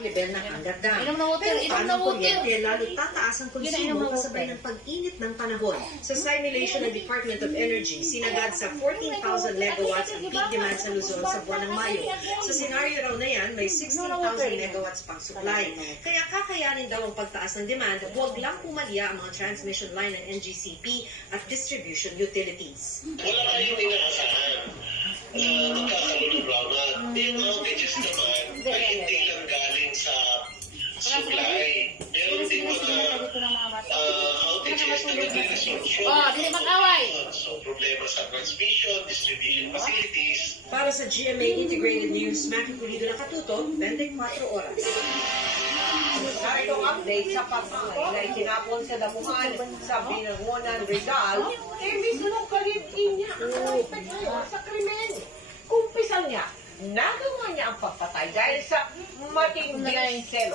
level ng underdam. Inom na water, Pero inom paano na ang water. kuryente, lalo tataas ang Inom konsumo na kasabay water. ng pag-init ng panahon. Sa simulation ng Department of Energy, sinagad sa 14,000 megawatts ang peak demand sa Luzon sa buwan ng Mayo. Sa senaryo raw na yan, may 16,000 megawatts pang supply. Kaya kakayanin daw ang pagtaas ng demand, huwag lang pumalya ang mga transmission line ng NGCP at distribution utilities. Wala kayong inaasahan na magkakaroon ng brownout. Yung outages naman ay hindi lang galing sa supply. Meron din mga outages na nagre-result from Hindi mag-away. so problema sa transmission, distribution facilities. Para sa GMA Integrated News, Maki Pulido na Katuto, 24 oras. Itong update sa patay na itinapon sa damuhan sa Binangonan, Rizal, mismo nung kalibin niya ang kalipit ngayon sa krimen. Kumpisan niya, nagawa niya ang pagpatay dahil sa matinding selo.